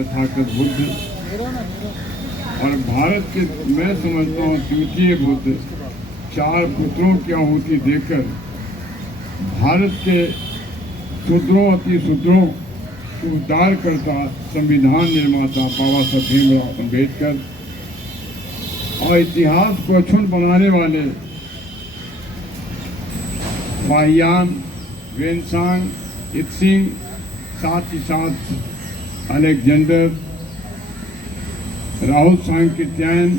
तथागत बुद्ध और भारत के, मैं समझता हूँ, तृतीय बुद्ध 4 पुत्रों की आहुति देकर भारत के शूद्रों अति शूद्रों को उद्धार करता संविधान निर्माता बाबा साहब भीमराव अम्बेडकर और इतिहास को अक्षुण्ण बनाने वाले फाहियान, वेनसांग, इत्सिंग, साथ ही साथ अलेक्जेंडर, राहुल सांकृत्यायन,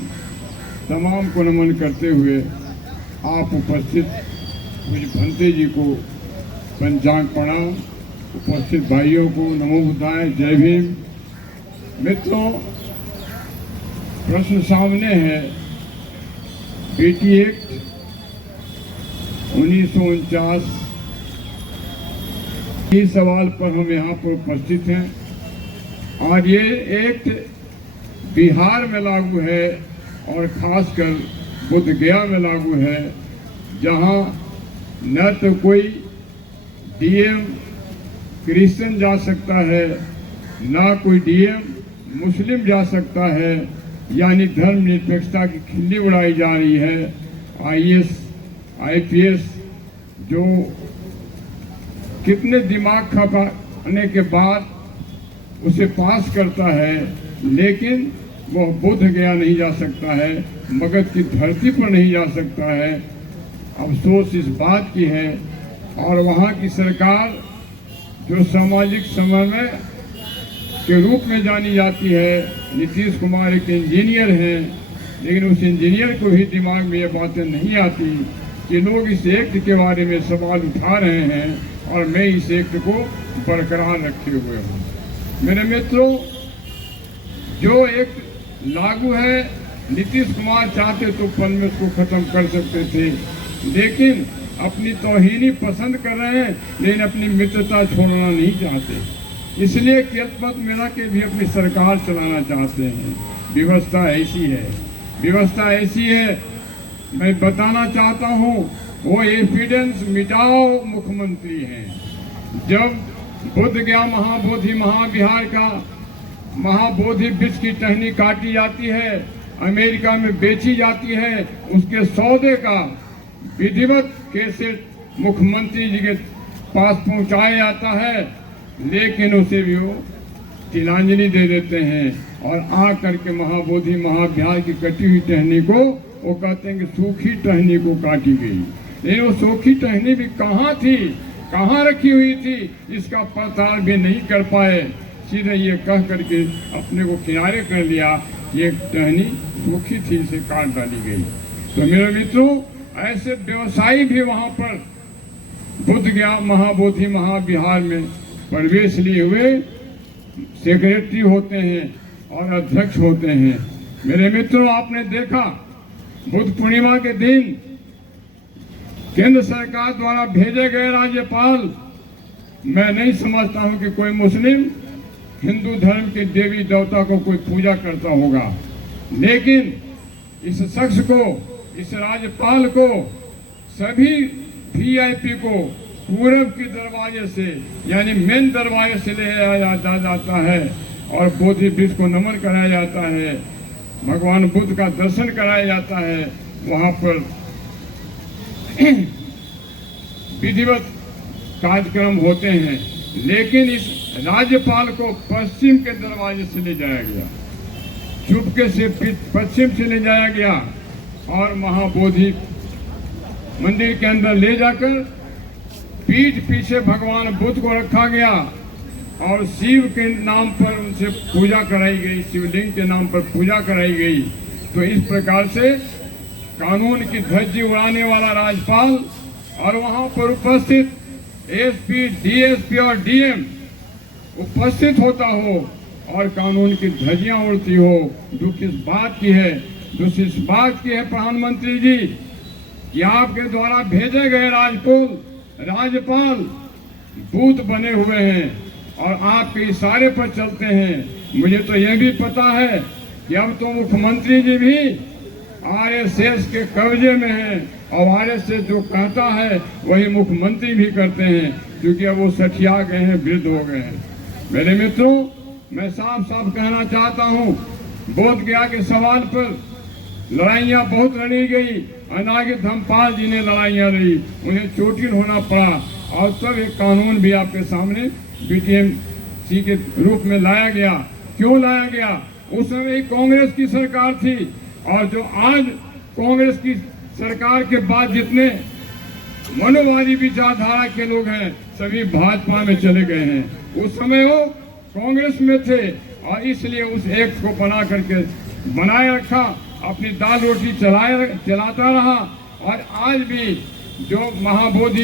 तमाम को नमन करते हुए आप उपस्थित पूज्य भंते जी को पंचांग प्रणाम, उपस्थित भाइयों को नमो बुद्धाय, जय भीम। मित्रों, प्रश्न सामने है। बेटी एक्ट 1949 इस सवाल पर हम यहाँ पर उपस्थित हैं और ये एक्ट बिहार में लागू है और खासकर बोध गया में लागू है, जहाँ न तो कोई डीएम क्रिश्चियन जा सकता है, न कोई डीएम मुस्लिम जा सकता है, यानी धर्मनिरपेक्षता की खिल्ली उड़ाई जा रही है। आईएएस, आईपीएस जो कितने दिमाग खपाने के बाद उसे पास करता है, लेकिन वह बोध गया नहीं जा सकता है, मगध की धरती पर नहीं जा सकता है। अफसोस इस बात की है। और वहाँ की सरकार जो सामाजिक समन्वय के रूप में जानी जाती है, नीतीश कुमार एक इंजीनियर हैं, लेकिन उस इंजीनियर को भी दिमाग में ये बातें नहीं आती कि लोग इस एक्ट के बारे में सवाल उठा रहे हैं और मैं इस एक्ट को बरकरार रखे हुए हूँ। मेरे मित्रों, जो एक्ट लागू है, नीतीश कुमार चाहते तो पल में उसको खत्म कर सकते थे, लेकिन अपनी तौहीनी पसंद कर रहे हैं, लेकिन अपनी मित्रता छोड़ना नहीं चाहते। इसलिए कियतमत मिला के भी अपनी सरकार चलाना चाहते हैं। व्यवस्था ऐसी है, व्यवस्था ऐसी है। मैं बताना चाहता हूँ, वो एविडेंस मिटाओ मुख्यमंत्री हैं। जब बोध गया महाबोधि महाविहार का महाबोधि वृक्ष की टहनी काटी जाती है, अमेरिका में बेची जाती है, उसके सौदे का विधिवत कैसेट मुख्यमंत्री जी के पास पहुंचाया जाता है, लेकिन उसे भी वो तिलांजलि दे देते हैं और आ करके महाबोधि महाविहार की कटी हुई टहनी को वो कहते हैं कि सूखी टहनी को काटी गई। लेकिन वो सूखी टहनी भी कहाँ थी, कहाँ रखी हुई थी, इसका पता भी नहीं कर पाए। सीधे ये कह करके अपने को किनारे कर लिया, ये टहनी सूखी थी, इसे काट डाली गई। तो मेरे मित्रों, ऐसे व्यवसायी भी वहाँ पर बोध गया महाबोधि महाविहार में प्रवेश लिए हुए सेक्रेटरी होते हैं और अध्यक्ष होते हैं। मेरे मित्रों, आपने देखा बुद्ध पूर्णिमा के दिन केंद्र सरकार द्वारा भेजे गए राज्यपाल, मैं नहीं समझता हूं कि कोई मुस्लिम हिंदू धर्म के देवी देवता को कोई पूजा करता होगा, लेकिन इस शख्स को, इस राज्यपाल को सभी वीआईपी को पूरब के दरवाजे से, यानी मेन दरवाजे से ले आया जाता है और बोधि वृक्ष को नमन कराया जाता है, भगवान बुद्ध का दर्शन कराया जाता है। वहाँ पर विधिवत कार्यक्रम होते हैं, लेकिन इस राज्यपाल को पश्चिम के दरवाजे से ले जाया गया, चुपके से पश्चिम से ले जाया गया और महाबोधि मंदिर के अंदर ले जाकर पीठ पीछे भगवान बुद्ध को रखा गया और शिव के नाम पर उनसे पूजा कराई गई, शिवलिंग के नाम पर पूजा कराई गई। तो इस प्रकार से कानून की धज्जी उड़ाने वाला राज्यपाल और वहां पर उपस्थित एसपी, डीएसपी और डीएम उपस्थित होता हो और कानून की धज्जियां उड़ती हो। दुख इस बात की है, दुख इस बात की है प्रधानमंत्री जी कि आपके द्वारा भेजे गए राज्यपाल भूत बने हुए हैं और आपके इशारे पर चलते हैं। मुझे तो यह भी पता है कि अब तो मुख्यमंत्री जी भी आरएसएस के कब्जे में हैं और आरएसएस जो कहता है वही मुख्यमंत्री भी करते हैं, क्योंकि अब वो सठिया गए हैं, वृद्ध हो गए हैं। मेरे मित्रों, मैं साफ साफ कहना चाहता हूँ, बोध गया के सवाल पर लड़ाइयाँ बहुत लड़ी गई। अनागित धर्मपाल जी ने लड़ाइयाँ लड़ी, उन्हें चोटिल होना पड़ा और तब एक कानून भी आपके सामने बीटीएमसी के रूप में लाया गया। क्यों लाया गया? उस समय कांग्रेस की सरकार थी और जो आज कांग्रेस की सरकार के बाद जितने मनोवादी विचारधारा के लोग हैं सभी भाजपा में चले गए हैं। उस समय वो कांग्रेस में थे और इसलिए उस एक्ट को बना करके बनाए रखा, अपनी दाल रोटी चलाता रहा। और आज भी जो महाबोधि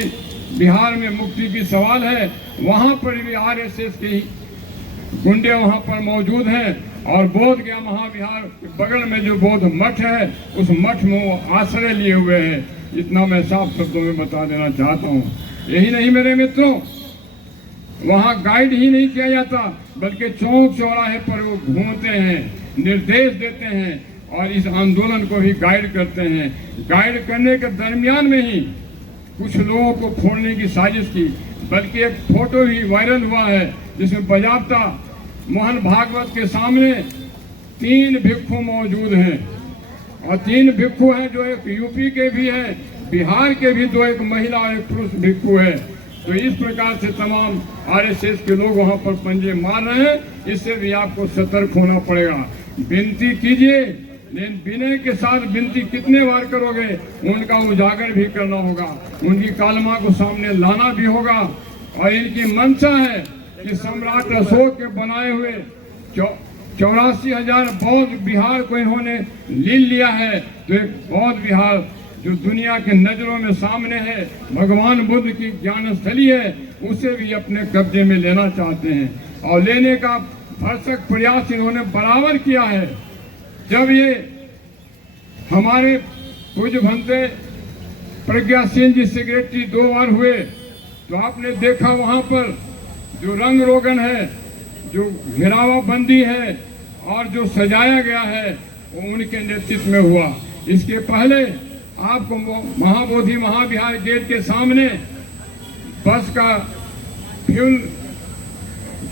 बिहार में मुक्ति की सवाल है, वहाँ पर भी आरएसएस के गुंडे वहाँ पर मौजूद हैं। और बोध गया महाविहार के बगल में जो बौद्ध मठ है, उस मठ में वो आश्रय लिए हुए हैं। इतना मैं साफ शब्दों में बता देना चाहता हूँ। यही नहीं मेरे मित्रों, वहाँ गाइड ही नहीं किया जाता, बल्कि चौक चौराहे पर वो घूमते हैं, निर्देश देते हैं और इस आंदोलन को भी गाइड करते हैं। गाइड करने के दरमियान में ही कुछ लोगों को फोड़ने की साजिश की, बल्कि एक फोटो भी वायरल हुआ है जिसमें बजाबता मोहन भागवत के सामने 3 भिक्षु मौजूद हैं। और 3 भिक्षु हैं जो एक यूपी के भी हैं, बिहार के भी 2, एक महिला और एक पुरुष भिक्षु है। तो इस प्रकार से तमाम आरएसएस के लोग वहां पर पंजे मार रहे हैं। इससे भी आपको सतर्क होना पड़ेगा। विनती कीजिए, लेकिन विनय के साथ विनती कितने बार करोगे? उनका उजागर भी करना होगा, उनकी कालमा को सामने लाना भी होगा। और इनकी मंशा है कि सम्राट अशोक के बनाए हुए 84,000 बौद्ध बिहार को इन्होंने ले लिया है। तो एक बौद्ध बिहार जो दुनिया के नजरों में सामने है, भगवान बुद्ध की ज्ञान स्थली है, उसे भी अपने कब्जे में लेना चाहते हैं। और लेने का भरसक प्रयास इन्होंने बराबर किया है। जब ये हमारे पूज्य भंते प्रज्ञा सिंह जी सेक्रेटरी 2 बार हुए, तो आपने देखा वहां पर जो रंग रोगन है, जो घेरावाबंदी है और जो सजाया गया है, वो उनके नेतृत्व में हुआ। इसके पहले आपको महाबोधि महाविहार गेट के सामने बस का फ्यूल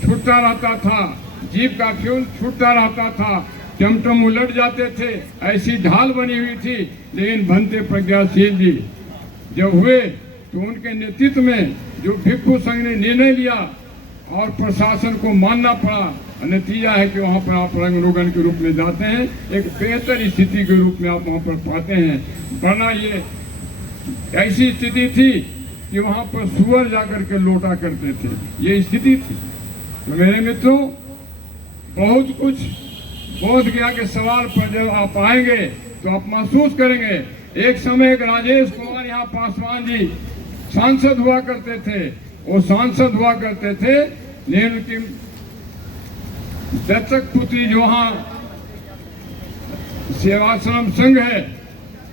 छूटता रहता था, जीप का फ्यूल छूटता रहता था, टमटम उलट जाते थे, ऐसी ढाल बनी हुई थी। लेकिन भंते प्रज्ञाशील जी जब हुए तो उनके नेतृत्व में जो भिक्षु संघ ने निर्णय लिया और प्रशासन को मानना पड़ा। नतीजा है कि वहाँ पर आप रंग रोगन के रूप में जाते हैं, एक बेहतर स्थिति के रूप में आप वहाँ पर पाते हैं। वरना ये ऐसी स्थिति थी कि वहाँ पर सुअर जाकर के लौटा करते थे, ये स्थिति थी। तो मेरे मित्रों, बहुत कुछ बोध गया के सवाल पर जब आप आएंगे तो आप महसूस करेंगे। एक समय एक राजेश कुमार यहाँ पासवान जी सांसद हुआ करते थे। वो सांसद हुआ करते थे, लेकिन उनकी दत्तक पुत्री जो वहाँ सेवाश्रम संघ है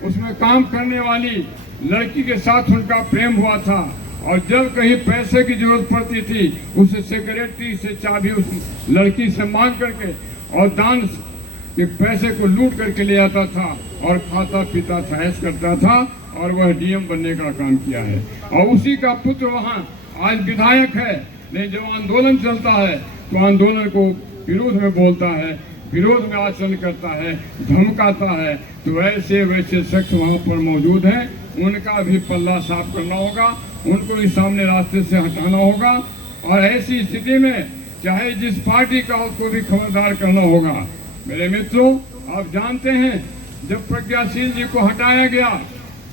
उसमें काम करने वाली लड़की के साथ उनका प्रेम हुआ था। और जब कहीं पैसे की जरूरत पड़ती थी, उस सेक्रेटरी से चाबी उस लड़की से मांग करके और दान के पैसे को लूट करके ले आता था और खाता पीता था, ऐश करता था। और वह डीएम बनने का काम किया है। और उसी का पुत्र वहाँ आज विधायक है। नहीं, जब आंदोलन चलता है तो आंदोलन को विरोध में बोलता है, विरोध में आचरण करता है, धमकाता है। तो वैसे शख्स वहाँ पर मौजूद हैं, उनका भी पल्ला साफ करना होगा, उनको भी सामने रास्ते से हटाना होगा। और ऐसी स्थिति में चाहे जिस पार्टी का उसको भी खबरदार करना होगा। मेरे मित्रों, आप जानते हैं जब प्रज्ञाशील जी को हटाया गया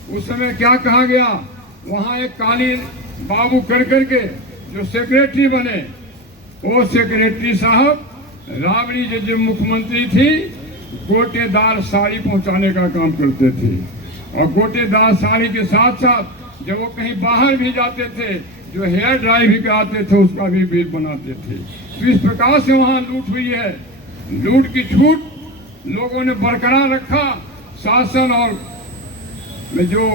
उस समय क्या कहा गया? वहाँ एक काली बाबू कर करके जो सेक्रेटरी बने, वो सेक्रेटरी साहब राबड़ी जी जो मुख्यमंत्री थी, गोटेदार साड़ी पहुंचाने का काम करते थे। और गोटेदार साड़ी के साथ साथ जब वो कहीं बाहर भी जाते थे, जो हेयर ड्राई भी कराते थे, उसका भी बिल बनाते थे। तो इस प्रकार से वहाँ लूट हुई है। लूट की छूट लोगों ने बरकरार रखा। शासन और जो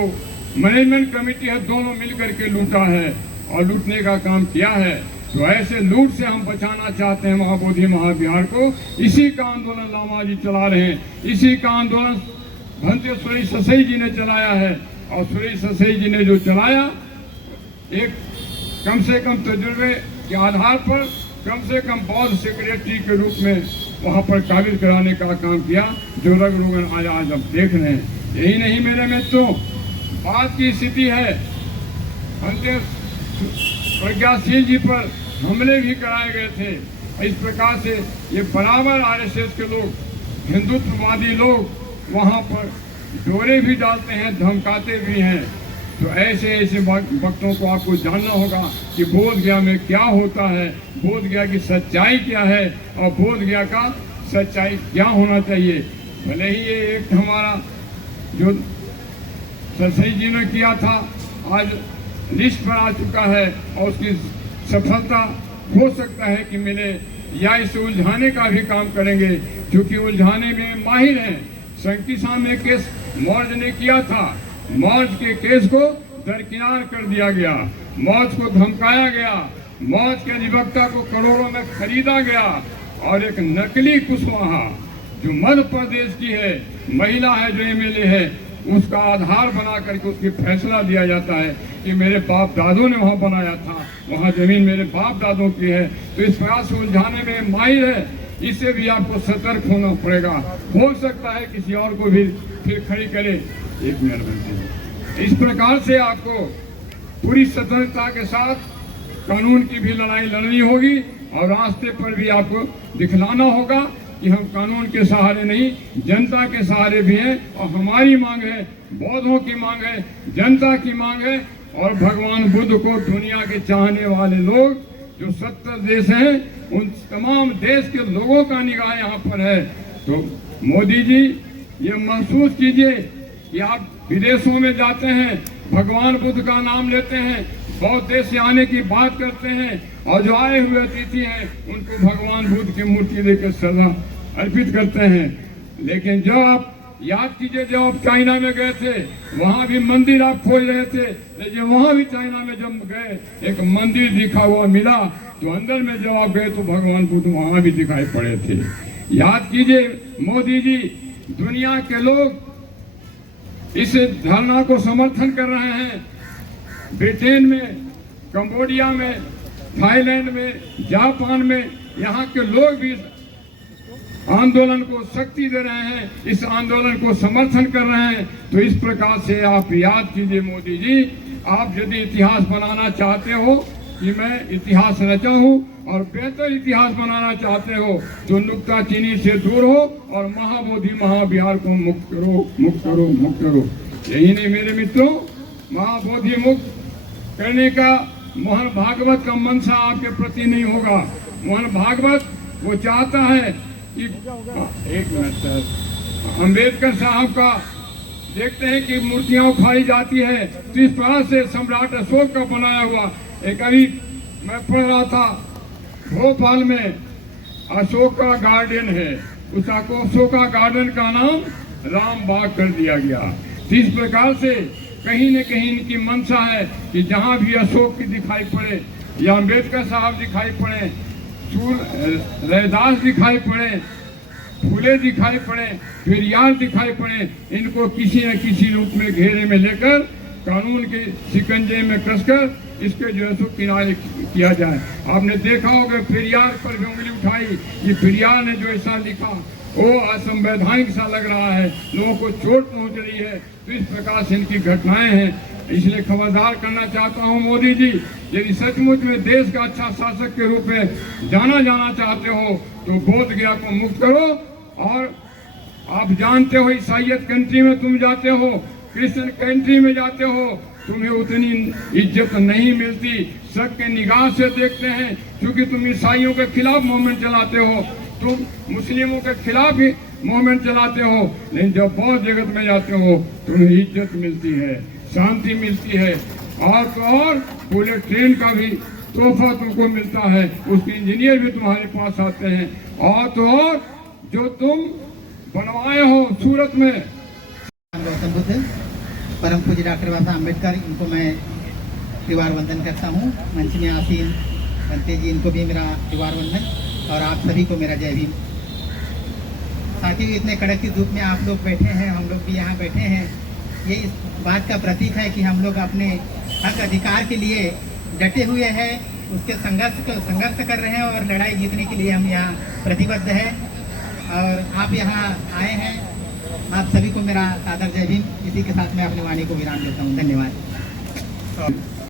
मैनेजमेंट कमेटी है, दोनों मिलकर के लूटा है और लूटने का काम किया है। तो ऐसे लूट से हम बचाना चाहते हैं महाबोधि महाविहार को। इसी का आंदोलन लामा जी चला रहे हैं, इसी का आंदोलन भंते सुरेश ससई जी ने चलाया है। और सुरेश ससई जी ने जो चलाया, एक कम से कम तजुर्बे के आधार पर कम से कम बौद्ध सेक्रेटरी के रूप में वहाँ पर काबिल कराने का काम किया, जो रग रोगन आज अब देख रहे हैं। यही नहीं मेरे मित्रों, बात की स्थिति है अंत्य प्रज्ञाशील जी पर हमले भी कराए गए थे। इस प्रकार से ये बराबर आरएसएस के लोग, हिंदुत्ववादी लोग वहाँ पर डोरे भी डालते हैं, धमकाते भी हैं। तो ऐसे ऐसे वक्तों को आपको जानना होगा कि बोध गया में क्या होता है, बोध गया की सच्चाई क्या है और बोध गया का सच्चाई क्या होना चाहिए। भले ही ये एक हमारा जो सरसई जी ने किया था आज लिस्ट पर आ चुका है और उसकी सफलता हो सकता है कि मिले, या इसे उलझाने का भी काम करेंगे, क्योंकि उलझाने में माहिर हैं। संकिसा में केस मौर्ज ने किया था, मौर्ज के केस को दरकिनार कर दिया गया, मौर्ज को धमकाया गया, मौर्ज के अधिवक्ता को करोड़ों में खरीदा गया और एक नकली कुशवाहा जो मध्य प्रदेश की है, महिला है, जो एमएलए है, उसका आधार बना करके उसकी फैसला दिया जाता है कि मेरे बाप दादों ने वहाँ बनाया था, वहाँ जमीन मेरे बाप दादों की है। तो इस प्रकार से उलझाने में माहिर है, इससे भी आपको सतर्क होना पड़ेगा। हो सकता है किसी और को भी फिर खड़ी करे। एक मिनट। इस प्रकार से आपको पूरी सतर्कता के साथ कानून की भी लड़ाई लड़नी होगी और रास्ते पर भी आपको दिखलाना होगा कि हम कानून के सहारे नहीं, जनता के सहारे भी हैं। और हमारी मांग है, बौद्धों की मांग है, जनता की मांग है और भगवान बुद्ध को दुनिया के चाहने वाले लोग जो 70 देश हैं, उन तमाम देश के लोगों का निगाह यहाँ पर है। तो मोदी जी ये महसूस कीजिए कि आप विदेशों में जाते हैं, भगवान बुद्ध का नाम लेते हैं, बौद्ध देश से आने की बात करते हैं और जो आए हुए अतिथि हैं उनको भगवान बुद्ध की मूर्ति देकर श्रद्धा अर्पित करते हैं। लेकिन जब आप याद कीजिए, जब आप चाइना में गए थे, वहाँ भी मंदिर आप खोज रहे थे, लेकिन वहाँ भी चाइना में जब गए एक मंदिर दिखा हुआ मिला, तो अंदर में जब आप गए तो भगवान बुद्ध वहाँ भी दिखाई पड़े थे। याद कीजिए मोदी जी, दुनिया के लोग इस धरना को समर्थन कर रहे हैं। ब्रिटेन में, कंबोडिया में, थाईलैंड में, जापान में, यहाँ के लोग भी आंदोलन को शक्ति दे रहे हैं, इस आंदोलन को समर्थन कर रहे हैं। तो इस प्रकार से आप याद कीजिए मोदी जी, आप यदि इतिहास बनाना चाहते हो कि मैं इतिहास रचा हूँ और बेहतर इतिहास बनाना चाहते हो तो नुक्ताचीनी से दूर हो और महाबोधि महाविहार को मुक्त करो, मुक्त करो, मुक्त करो। यही नहीं मेरे मित्रों, महाबोधि मुक्त करने का मोहन भागवत का मंशा आपके प्रति नहीं होगा। मोहन भागवत वो चाहता है कि एक मिनट सर, अम्बेडकर साहब का देखते हैं कि मूर्तियां उखाड़ी जाती है, तो इस प्रकार से सम्राट अशोक का बनाया हुआ एक अभी मैं पढ़ रहा था, भोपाल में अशोक का गार्डन है, उस अशोक का गार्डन का नाम राम बाग कर दिया गया। तो इस प्रकार से कहीं न कहीं इनकी मंशा है कि जहां भी अशोक की दिखाई पड़े या अम्बेडकर साहब दिखाई पड़े, रैदास दिखाई पड़े, फूले दिखाई पड़े, पेरियार दिखाई पड़े, इनको किसी न किसी रूप में घेरे में लेकर कानून के शिकंजे में कसकर इसके जो है सो किनारे किया जाए। आपने देखा होगा पेरियार पर भी उंगली उठाई, ये पेरियार ने जो ऐसा लिखा वो असंवैधानिक सा लग रहा है, लोगों को चोट पहुंच रही है। तो इस प्रकार से इनकी घटनाएं हैं। इसलिए खबरदार करना चाहता हूं मोदी जी, यदि सचमुच में देश का अच्छा शासक के रूप में जाना चाहते हो तो बोध गया को मुक्त करो। और आप जानते हो ईसाइयत कंट्री में तुम जाते हो, क्रिश्चियन कंट्री में जाते हो, तुम्हें उतनी इज्जत नहीं मिलती, सबके निगाह से देखते हैं, क्योंकि तुम ईसाइयों के खिलाफ मूवमेंट चलाते हो, तुम मुस्लिमों के खिलाफ ही मूवमेंट चलाते हो। लेकिन जब बौद्ध जगत में जाते हो तुम्हें इज्जत मिलती है, शांति मिलती है, और तो और पूरे ट्रेन का भी तोहफा तुमको मिलता है, उसके इंजीनियर भी तुम्हारे पास आते हैं, और तो और जो तुम बनवाए हो सूरत में। गौतम बुद्ध, परम पूज्य डॉक्टर बाबा साहब अम्बेडकर, इनको मैं त्रिवार वंदन करता हूँ। मंच में आसीन बनते जी, इनको भी मेरा त्रिवार वंदन, और आप सभी को मेरा जय भीम। साथियों, इतने कड़क की धूप में आप लोग बैठे हैं, हम लोग भी यहाँ बैठे हैं, ये इस बात का प्रतीक है कि हम लोग अपने हक अधिकार के लिए डटे हुए हैं उसके संघर्ष कर रहे हैं और लड़ाई जीतने के लिए हम यहाँ प्रतिबद्ध है। और आप यहाँ आए हैं, आप सभी को मेरा सादर जय भीम। इसी के साथ मैं अपनी वाणी को विराम देता हूँ। धन्यवाद।